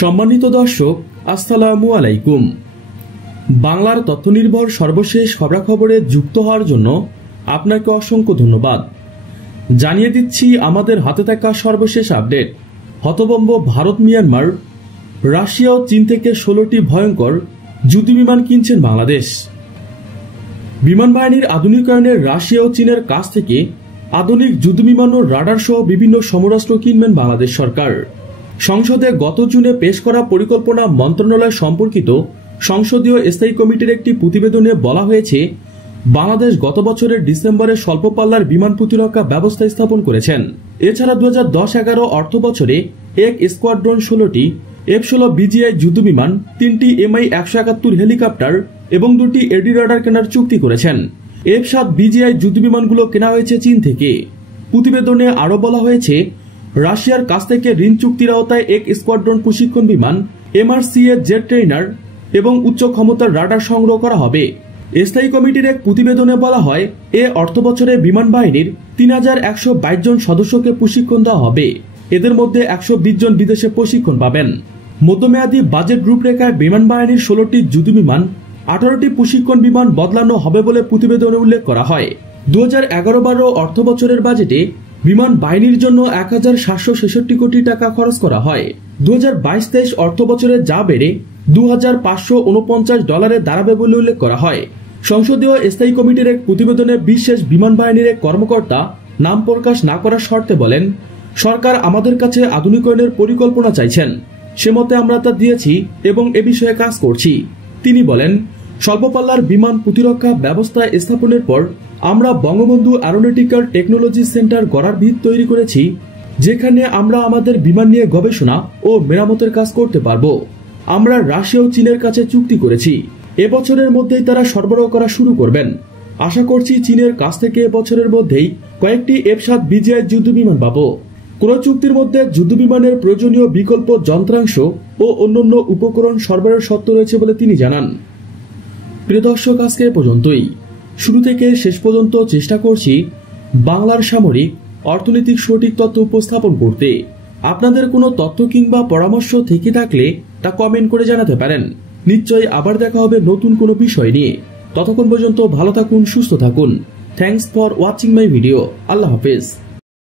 সম্মানিত দর্শক, আসসালামু আলাইকুম। বাংলার তথ্যনির্ভর সর্বশেষ খবরাখবরে যুক্ত হওয়ার জন্য আপনাকে অসংখ্য ধন্যবাদ। জানিয়ে দিচ্ছি আমাদের হাতে থাকা সর্বশেষ আপডেট। হতভম্ব ভারত, মিয়ানমার, রাশিয়া ও চীন থেকে 16টি ভয়ঙ্কর যুদ্ধবিমান কিনছেন বাংলাদেশ। বিমান বাহিনীর আধুনিকায়নের রাশিয়া ও চীনের কাছ থেকে আধুনিক যুদ্ধবিমান ও রাডার সহ বিভিন্ন সমরাস্ত্র কিনবেন বাংলাদেশ সরকার। সংসদে গত জুনে পেশ করা পরিকল্পনা মন্ত্রণালয় সম্পর্কিত সংসদীয় স্থায়ী কমিটির একটি প্রতিবেদনে বলা হয়েছে, বাংলাদেশ গত বছরের ডিসেম্বরে স্বল্প পাল্লার বিমান প্রতিরক্ষা ব্যবস্থা স্থাপন করেছেন। এছাড়া 2010-11 অর্থ বছরে এক স্কোয়াড্রন 16টি F-16 BGI যুদ্ধবিমান, 3টি Mi-171 হেলিকপ্টার এবং 2টি এডি রাডার কেনার চুক্তি করেছেন। F-7 BGI যুদ্ধবিমানগুলো কেনা হয়েছে চীন থেকে। প্রতিবেদনে আরও বলা হয়েছে, রাশিয়ার কাছ থেকে ঋণ চুক্তির আওতায় এক স্কোয়াড্রন প্রশিক্ষণ বিমান, MRCA জেট ট্রেইনার এবং উচ্চ ক্ষমতার রাডার সংগ্রহ করা হবে। স্থায়ী কমিটির এক প্রতিবেদনে বলা হয়, এ অর্থ বছরে বিমান বাহিনীর 3122 জন সদস্যকে প্রশিক্ষণ দেওয়া হবে। এদের মধ্যে 120 জন বিদেশে প্রশিক্ষণ পাবেন। মধ্যমেয়াদী বাজেট রূপরেখায় বিমান বাহিনীর 16টি যুদ্ধবিমান, 18টি প্রশিক্ষণ বিমান বদলানো হবে বলে প্রতিবেদনে উল্লেখ করা হয়। 2011-12 অর্থ বছরের বাজেটে বিমান বাহিনীর জন্য 1766 কোটি টাকা খরচ করা হয়। 2022-23 অর্থ বছরে যা বেড়ে $2549 দাঁড়াবে বলে উল্লেখ করা হয়। সংসদীয় স্থায়ী কমিটির এক প্রতিবেদনে বিশেষ বিমান বাহিনীর এক কর্মকর্তা নাম প্রকাশ না করার শর্তে বলেন, সরকার আমাদের কাছে আধুনিকায়নের পরিকল্পনা চাইছেন, সে মতে আমরা তা দিয়েছি এবং এ বিষয়ে কাজ করছি। তিনি বলেন, স্বল্প পাল্লার বিমান প্রতিরক্ষা ব্যবস্থা স্থাপনের পর আমরা বঙ্গবন্ধু অ্যারোনটিক্যাল টেকনোলজি সেন্টার গড়ার ভিত তৈরি করেছি, যেখানে আমরা আমাদের বিমান নিয়ে গবেষণা ও মেরামতের কাজ করতে পারব। আমরা রাশিয়া ও চীনের কাছে চুক্তি করেছি, এবছরের মধ্যেই তারা সরবরাহ করা শুরু করবেন। আশা করছি চীনের কাছ থেকে এবছরের মধ্যেই কয়েকটি F-7 BGI যুদ্ধবিমান পাবো। কোন চুক্তির মধ্যে যুদ্ধবিমানের প্রয়োজনীয় বিকল্প যন্ত্রাংশ ও অন্যান্য উপকরণ সরবরাহের শর্ত রয়েছে বলে তিনি জানান। প্রিয় দর্শক, আজকে এ পর্যন্তই। শুরু থেকে শেষ পর্যন্ত চেষ্টা করছি বাংলার সামরিক অর্থনৈতিক সঠিক তথ্য উপস্থাপন করতে। আপনাদের কোনো তথ্য কিংবা পরামর্শ থেকে থাকলে তা কমেন্ট করে জানাতে পারেন। নিশ্চয়ই আবার দেখা হবে নতুন কোনো বিষয় নিয়ে। ততক্ষণ পর্যন্ত ভালো থাকুন, সুস্থ থাকুন। Thanks for watching my video. Allah হাফেজ।